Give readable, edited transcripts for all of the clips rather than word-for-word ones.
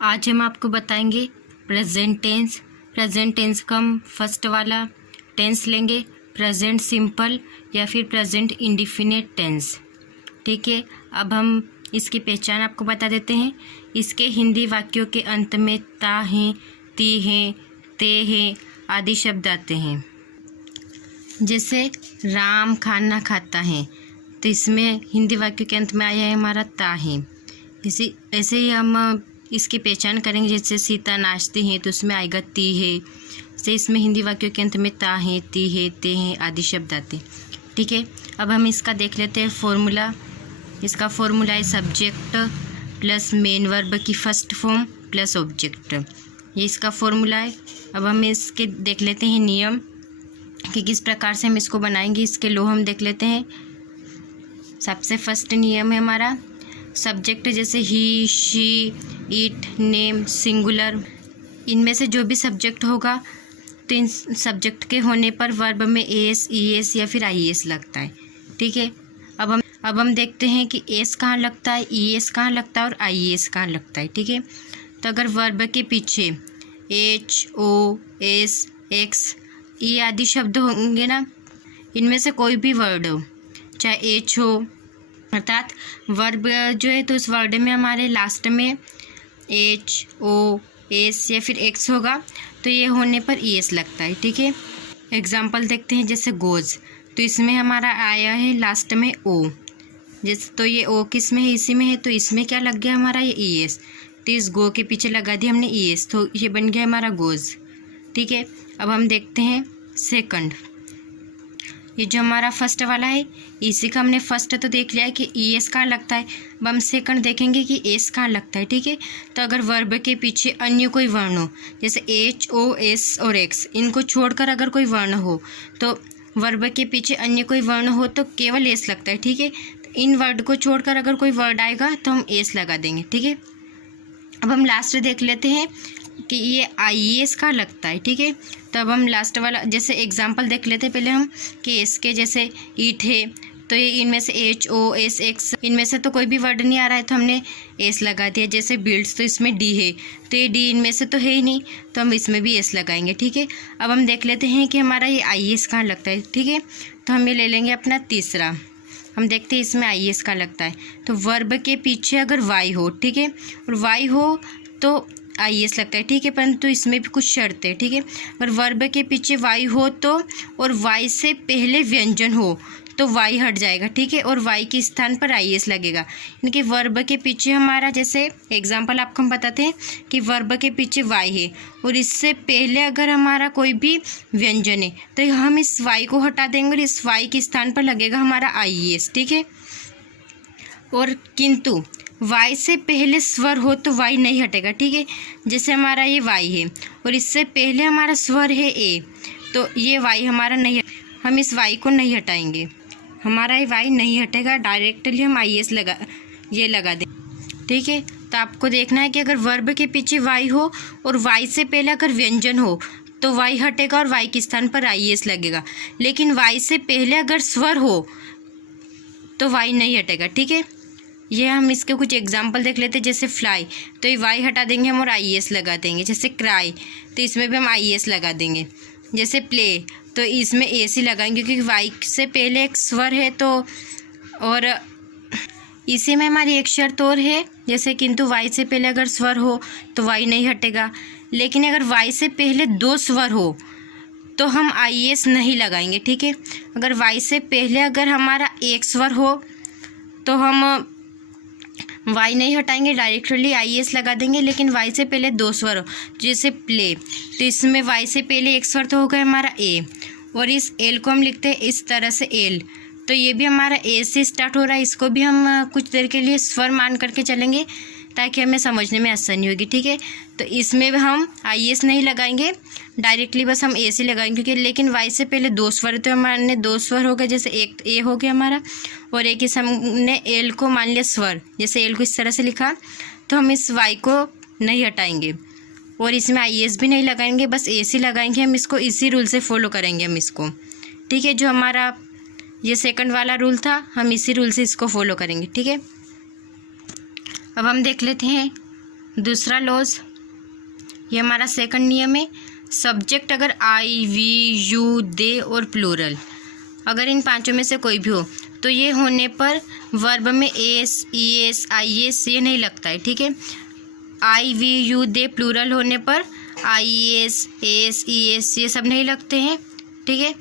आज हम आपको बताएंगे प्रेजेंट टेंस। प्रेजेंट टेंस का हम फर्स्ट वाला टेंस लेंगे, प्रेजेंट सिंपल या फिर प्रेजेंट इंडिफिनिट टेंस। ठीक है, अब हम इसकी पहचान आपको बता देते हैं। इसके हिंदी वाक्यों के अंत में ता हैं, ती हैं, ते हैं आदि शब्द आते हैं। जैसे राम खाना खाता है, तो इसमें हिंदी वाक्य के अंत में आया है हमारा ता है। इसी ऐसे ही हम इसकी पहचान करेंगे। जैसे सीता नाचती है, तो उसमें आएगा ती है। जैसे इसमें हिंदी वाक्यों के अंत में ता है, ती है, ते हैं आदि शब्द आते हैं। ठीक है, अब हम इसका देख लेते हैं फॉर्मूला। इसका फॉर्मूला है सब्जेक्ट प्लस मेन वर्ब की फर्स्ट फॉर्म प्लस ऑब्जेक्ट। ये इसका फॉर्मूला है। अब हम इसके देख लेते हैं नियम कि किस प्रकार से हम इसको बनाएंगे। इसके लो हम देख लेते हैं। सबसे फर्स्ट नियम है हमारा सब्जेक्ट, जैसे ही, शी, इट, नेम, सिंगुलर, इनमें से जो भी सब्जेक्ट होगा तो इन सब्जेक्ट के होने पर वर्ब में एस, ईएस या फिर आईएस लगता है। ठीक है, अब हम देखते हैं कि एस कहाँ लगता है, ईएस कहाँ लगता है और आईएस कहाँ लगता है। ठीक है, तो अगर वर्ब के पीछे एच, ओ, एस, एक्स, ई आदि शब्द होंगे ना, इनमें से कोई भी वर्ड हो, चाहे एच हो, अर्थात वर्ब जो है तो उस वर्ड में हमारे लास्ट में एच, ओ, एस या फिर एक्स होगा, तो ये होने पर ई एस लगता है। ठीक है, एग्जाम्पल देखते हैं। जैसे गोज, तो इसमें हमारा आया है लास्ट में ओ, जैसे तो ये ओ किस में है, इसी में है, तो इसमें क्या लग गया हमारा ये ई एस। तो इस गो के पीछे लगा दिया हमने ई एस, तो ये बन गया हमारा गोज। ठीक है, अब हम देखते हैं सेकंड। ये जो हमारा फर्स्ट वाला है, इसी का हमने फर्स्ट तो देख लिया है कि ई एस कहाँ लगता है। अब हम सेकंड देखेंगे कि एस कहाँ लगता है। ठीक है, तो अगर वर्ब के पीछे अन्य कोई वर्ण हो, जैसे एच, ओ, एस और एक्स, इनको छोड़कर अगर कोई वर्ण हो, तो वर्ब के पीछे अन्य कोई वर्ण हो तो केवल एस लगता है। ठीक है, तो इन वर्ड को छोड़कर अगर कोई वर्ड आएगा तो हम एस लगा देंगे। ठीक है, अब हम लास्ट देख लेते हैं कि ये आई एस का लगता है। ठीक है, तो अब हम लास्ट वाला जैसे एग्जांपल देख लेते हैं पहले हम कि एस के जैसे ईट है, तो ये इनमें से एच, ओ, एस, एक्स, इनमें से तो कोई भी वर्ड नहीं आ रहा है तो हमने एस लगा दिया। जैसे बिल्ड्स, तो इसमें डी है, तो ये डी इनमें से तो है ही नहीं, तो हम इसमें भी एस लगाएंगे। ठीक है, अब हम देख लेते हैं कि हमारा ये आई एस कहाँ लगता है। ठीक है, तो हम ये ले लेंगे अपना तीसरा। हम देखते हैं इसमें आई एस का लगता है, तो वर्ब के पीछे अगर वाई हो, ठीक है, और वाई हो तो आई एस लगता है। ठीक है, परंतु इसमें भी कुछ शर्त है। ठीक है, अगर वर्ब के पीछे वाई हो तो और वाई से पहले व्यंजन हो तो वाई हट जाएगा। ठीक है, और वाई के स्थान पर आई एस लगेगा। इनके वर्ब के पीछे हमारा जैसे एग्जाम्पल आपको हम बताते हैं कि वर्ब के पीछे वाई है और इससे पहले अगर हमारा कोई भी व्यंजन है तो हम इस वाई को हटा देंगे और इस वाई के स्थान पर लगेगा हमारा आई एस। ठीक है, और किंतु वाई से पहले स्वर हो तो वाई नहीं हटेगा। ठीक है, जैसे हमारा ये वाई है और इससे पहले हमारा स्वर है ए, तो ये वाई हमारा नहीं, हम इस वाई को नहीं हटाएंगे, हमारा ये वाई नहीं हटेगा, डायरेक्टली हम आई एस लगा दें। ठीक है, तो आपको देखना है कि अगर वर्ब के पीछे वाई हो और वाई से पहले अगर व्यंजन हो तो वाई हटेगा और वाई के स्थान पर आई एस लगेगा, लेकिन वाई से पहले अगर स्वर हो तो वाई नहीं हटेगा। ठीक है, ये हम इसके कुछ एग्जाम्पल देख लेते हैं। जैसे फ्लाई, तो ये वाई हटा देंगे हम और आई एस लगा देंगे। जैसे क्राई, तो इसमें भी हम आई एस लगा देंगे। जैसे प्ले, तो इसमें एस ही लगाएंगे क्योंकि वाई से पहले एक स्वर है, तो और इसी में हमारी एक शर्त और है, जैसे किंतु वाई से पहले अगर स्वर हो तो वाई नहीं हटेगा, लेकिन अगर वाई से पहले दो स्वर हो तो हम आई एस नहीं लगाएंगे। ठीक है, अगर वाई से पहले अगर हमारा एक स्वर हो तो हम वाई नहीं हटाएंगे, डायरेक्टली आई एस लगा देंगे, लेकिन वाई से पहले दो स्वर हो, जैसे प्ले, तो इसमें वाई से पहले एक स्वर तो होगा हमारा ए, और इस एल को हम लिखते हैं इस तरह से एल, तो ये भी हमारा ए से स्टार्ट हो रहा है, इसको भी हम कुछ देर के लिए स्वर मान करके चलेंगे ताकि हमें समझने में आसानी होगी। ठीक है, तो इसमें हम आई एस नहीं लगाएंगे, डायरेक्टली बस हम ए से लगाएंगे क्योंकि लेकिन वाई से पहले दो स्वर, तो हमारे दो स्वर हो गए, जैसे एक ए हो गया हमारा और एक इस हमने एल को मान लिया स्वर, जैसे एल को इस तरह से लिखा, तो हम इस वाई को नहीं हटाएंगे और इसमें आई एस भी नहीं लगाएंगे, बस ए से लगाएंगे। हम इसको इसी रूल से फॉलो करेंगे हम इसको। ठीक है, जो हमारा ये सेकंड वाला रूल था, हम इसी रूल से इसको फॉलो करेंगे। ठीक है, अब हम देख लेते हैं दूसरा लॉज, ये हमारा सेकंड नियम है। सब्जेक्ट अगर आई, वी, यू, दे और प्लूरल, अगर इन पांचों में से कोई भी हो तो ये होने पर वर्ब में S, E S, I S ये नहीं लगता है, ठीक है। आई, वी, यू, दे प्लूरल होने पर I S, S, E S ये सब नहीं लगते हैं, ठीक है।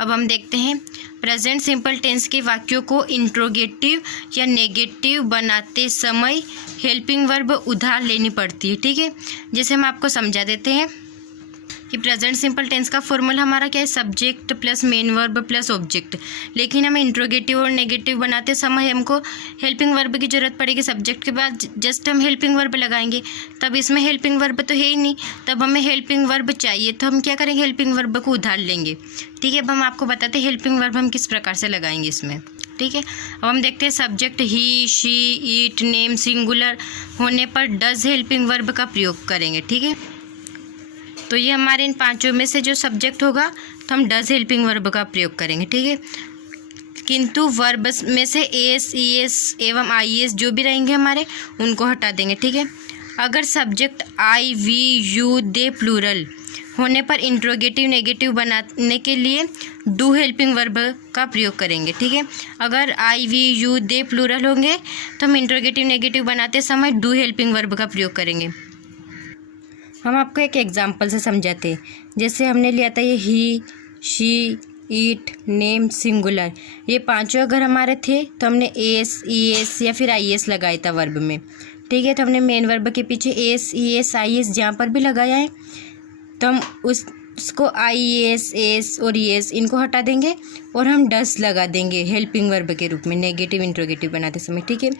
अब हम देखते हैं प्रेजेंट सिंपल टेंस के वाक्यों को इंट्रोगेटिव या नेगेटिव बनाते समय हेल्पिंग वर्ब उधार लेनी पड़ती है, ठीक है। जैसे हम आपको समझा देते हैं कि प्रेजेंट सिंपल टेंस का फॉर्मूला हमारा क्या है, subject plus main verb plus object, लेकिन हमें इंट्रोगेटिव और नेगेटिव बनाते समय हमको हेल्पिंग वर्ब की ज़रूरत पड़ेगी। सब्जेक्ट के बाद जस्ट हम हेल्पिंग वर्ब लगाएंगे, तब इसमें हेल्पिंग वर्ब तो है ही नहीं, तब हमें हेल्पिंग वर्ब चाहिए, तो हम क्या करेंगे, हेल्पिंग वर्ब को उधार लेंगे, ठीक है। अब हम आपको बताते हैं हेल्पिंग वर्ब हम किस प्रकार से लगाएंगे इसमें, ठीक है। अब हम देखते हैं subject he, she, it, name singular होने पर डज हेल्पिंग वर्ब का प्रयोग करेंगे, ठीक है। तो ये हमारे इन पांचों में से जो सब्जेक्ट होगा तो हम डज हेल्पिंग वर्ब का प्रयोग करेंगे, ठीक है। किंतु वर्ब में से एस, ई एस एवं आई एस जो भी रहेंगे हमारे उनको हटा देंगे, ठीक है। अगर subject I, we, you, they plural होने पर इंट्रोगेटिव नेगेटिव बनाने के लिए डू हेल्पिंग वर्ब का प्रयोग करेंगे, ठीक है। अगर आई, वी, यू, दे प्लूरल होंगे तो हम इंट्रोगेटिव नेगेटिव बनाते समय डू हेल्पिंग वर्ब का प्रयोग करेंगे। हम आपको एक एग्जांपल से समझाते हैं। जैसे हमने लिया था ये ही, शी, इट, नेम सिंगुलर, ये पांचों अगर हमारे थे तो हमने एस, ई एस या फिर आई एस लगाया था वर्ब में, ठीक है। तो हमने मेन वर्ब के पीछे S, E S, I S जहाँ पर भी लगाया है तो हम उसको आई एस, एस और ई एस इनको हटा देंगे और हम डस लगा देंगे हेल्पिंग वर्ब के रूप में नेगेटिव इंट्रोगेटिव बनाते समय, ठीक है।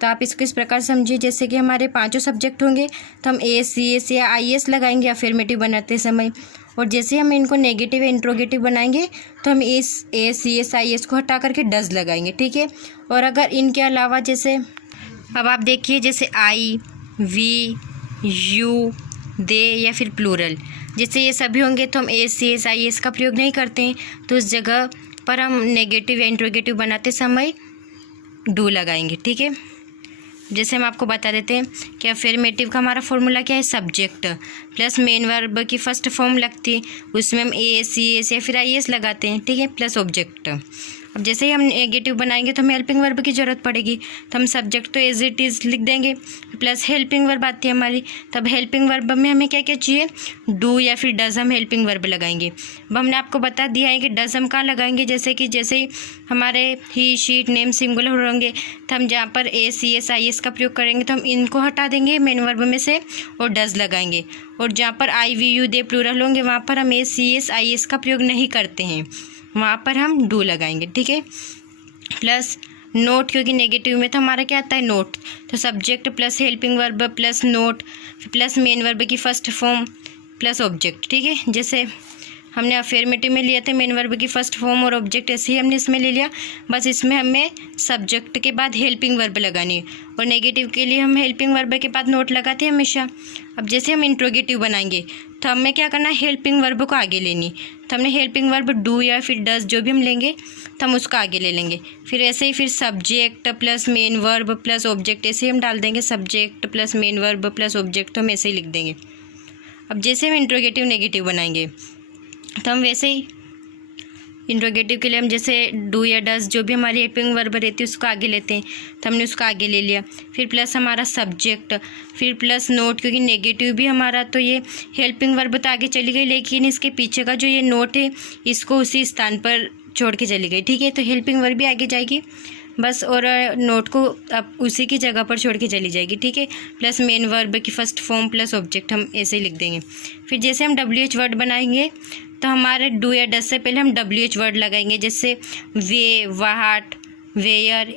तो आप इसको इस प्रकार समझिए, जैसे कि हमारे पांचों सब्जेक्ट होंगे तो हम ए, सी एस या आई एस लगाएंगे अफर्मेटिव बनाते समय, और जैसे हम इनको नेगेटिव इंट्रोगेटिव बनाएंगे तो हम इस ए, सी एस, आई एस को हटा करके डज लगाएंगे, ठीक है। और अगर इनके अलावा जैसे अब आप देखिए जैसे आई, वी, यू, दे या फिर प्लूरल, जैसे ये सभी होंगे तो हम ए, सी एस, आई एस का प्रयोग नहीं करते हैं, तो उस जगह पर हम नेगेटिव या इंट्रोगेटिव बनाते समय डू लगाएंगे, ठीक है। जैसे हम आपको बता देते हैं कि अफर्मेटिव का हमारा फॉर्मूला क्या है, सब्जेक्ट प्लस मेन वर्ब की फर्स्ट फॉर्म लगती है, उसमें हम ए, सी एस या फिर आई एस लगाते हैं, ठीक है, प्लस ऑब्जेक्ट। अब जैसे ही हम नेगेटिव बनाएंगे तो हमें हेल्पिंग वर्ब की ज़रूरत पड़ेगी, तो हम सब्जेक्ट तो एज इट इज़ लिख देंगे, प्लस हेल्पिंग वर्ब आती है हमारी, तब हेल्पिंग वर्ब में हमें क्या क्या चाहिए, डू या फिर डज हम हेल्पिंग वर्ब लगाएंगे। अब हमने आपको बता दिया है कि डज हम कहाँ लगाएंगे, जैसे ही हमारे ही, शी, नेम सिंगुलर होंगे तो हम जहाँ पर ए, सी एस, आई एस का प्रयोग करेंगे तो हम इनको हटा देंगे मेन वर्ब में से और डज लगाएंगे, और जहाँ पर आई, वी, यू, दे प्लूरल होंगे वहाँ पर हम ए, सी एस, आई एस का प्रयोग नहीं करते हैं, वहाँ पर हम डू लगाएंगे, ठीक है। प्लस नोट, क्योंकि नेगेटिव में तो हमारा क्या आता है, नोट, तो subject plus helping verb plus note plus main verb की फर्स्ट फॉर्म प्लस ऑब्जेक्ट, ठीक है। जैसे हमने अफर्मेटिव में लिया था मेन वर्ब की फर्स्ट फॉर्म और ऑब्जेक्ट, ऐसे ही हमने इसमें ले लिया, बस इसमें हमें सब्जेक्ट के बाद हेल्पिंग वर्ब लगानी है, और नेगेटिव के लिए हम हेल्पिंग वर्ब के बाद नोट लगाते हैं हमेशा। अब जैसे हम इंट्रोगेटिव बनाएंगे तो हमें क्या करना है, हेल्पिंग वर्ब को आगे लेनी, तो हमने हेल्पिंग वर्ब डू या फिर डज जो भी हम लेंगे तो हम उसको आगे ले लेंगे, फिर ऐसे ही फिर subject plus main verb plus object ऐसे ही हम डाल देंगे, subject plus main verb plus object तो हम ऐसे ही लिख देंगे। अब जैसे हम इंट्रोगेटिव नेगेटिव बनाएंगे तो हम वैसे ही इंट्रोगेटिव के लिए हम जैसे डू या डज जो भी हमारी हेल्पिंग वर्ब रहती है उसको आगे लेते हैं, तो हमने उसको आगे ले लिया, फिर प्लस हमारा सब्जेक्ट, फिर प्लस नोट, क्योंकि नेगेटिव भी हमारा तो ये हेल्पिंग वर्ब तो आगे चली गई, लेकिन इसके पीछे का जो ये नोट है इसको उसी स्थान पर छोड़ के चली गई, ठीक है। तो हेल्पिंग वर्ब भी आगे जाएगी बस, और नोट को अब उसी की जगह पर छोड़ के चली जाएगी, ठीक है। प्लस मेन वर्ब की फर्स्ट फॉर्म प्लस ऑब्जेक्ट हम ऐसे ही लिख देंगे। फिर जैसे हम WH वर्ड बनाएंगे तो हमारे डू या डज से पहले हम WH वर्ड लगाएंगे, जैसे वे, वाट, वेयर,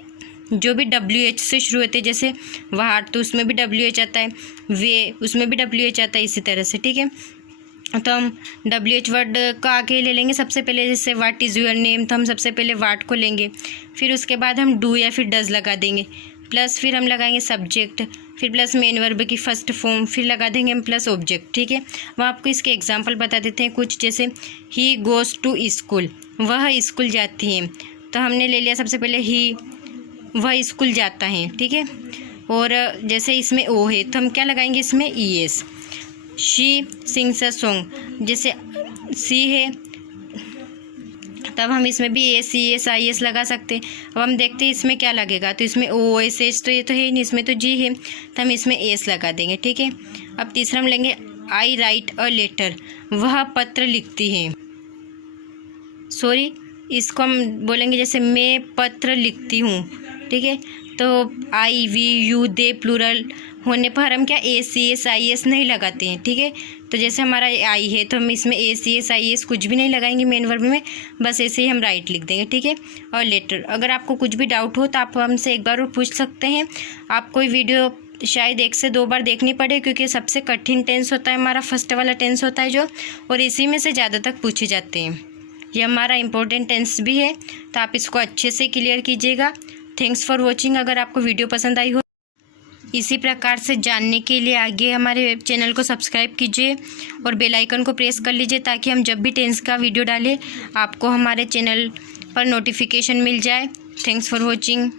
जो भी WH से शुरू होते हैं, जैसे वाट तो उसमें भी WH आता है, वे उसमें भी WH आता है, इसी तरह से, ठीक है। तो हम WH वर्ड को आगे ले लेंगे सबसे पहले, जैसे व्हाट इज़ योर नेम, तो हम सबसे पहले वाट को लेंगे, फिर उसके बाद हम डू या फिर डज लगा देंगे, प्लस फिर हम लगाएंगे सब्जेक्ट, फिर प्लस मेन वर्ब की फर्स्ट फॉर्म, फिर लगा देंगे हम प्लस ऑब्जेक्ट, ठीक है। वह आपको इसके एग्जांपल बता देते हैं कुछ, जैसे ही गोज़ टू स्कूल, वह स्कूल जाती हैं, तो हमने ले लिया सबसे पहले ही, वह स्कूल जाता है, ठीक है। और जैसे इसमें ओ है तो हम क्या लगाएंगे इसमें ES। She sings a song, जैसे सी है तब हम इसमें भी ACS IS लगा सकते हैं। अब हम देखते हैं इसमें क्या लगेगा, तो इसमें OSH तो ये तो है ही नहीं, इसमें तो G है तो हम इसमें S लगा देंगे, ठीक है। अब तीसरा हम लेंगे आई राइट अ लेटर, वह पत्र लिखती है। सॉरी, इसको हम बोलेंगे जैसे मैं पत्र लिखती हूँ, ठीक है। तो I we you they plural होने पर हम क्या ACS IS नहीं लगाते हैं, ठीक है। तो जैसे हमारा आई है तो हम इसमें ACS IS कुछ भी नहीं लगाएंगे मेन वर्ब में, बस ऐसे ही हम राइट लिख देंगे, ठीक है। और लेटर, अगर आपको कुछ भी डाउट हो तो आप हमसे एक बार और पूछ सकते हैं। आप कोई वीडियो शायद 1 से 2 बार देखनी पड़े, क्योंकि सबसे कठिन टेंस होता है हमारा फर्स्ट वाला टेंस होता है जो, और इसी में से ज़्यादा तक पूछे जाते हैं। ये हमारा इम्पोर्टेंट टेंस भी है, तो आप इसको अच्छे से क्लियर कीजिएगा। Thanks for watching. अगर आपको वीडियो पसंद आई हो इसी प्रकार से जानने के लिए आगे हमारे चैनल को सब्सक्राइब कीजिए और बेल आइकन को प्रेस कर लीजिए, ताकि हम जब भी टेंस का वीडियो डालें आपको हमारे चैनल पर नोटिफिकेशन मिल जाए। Thanks for watching.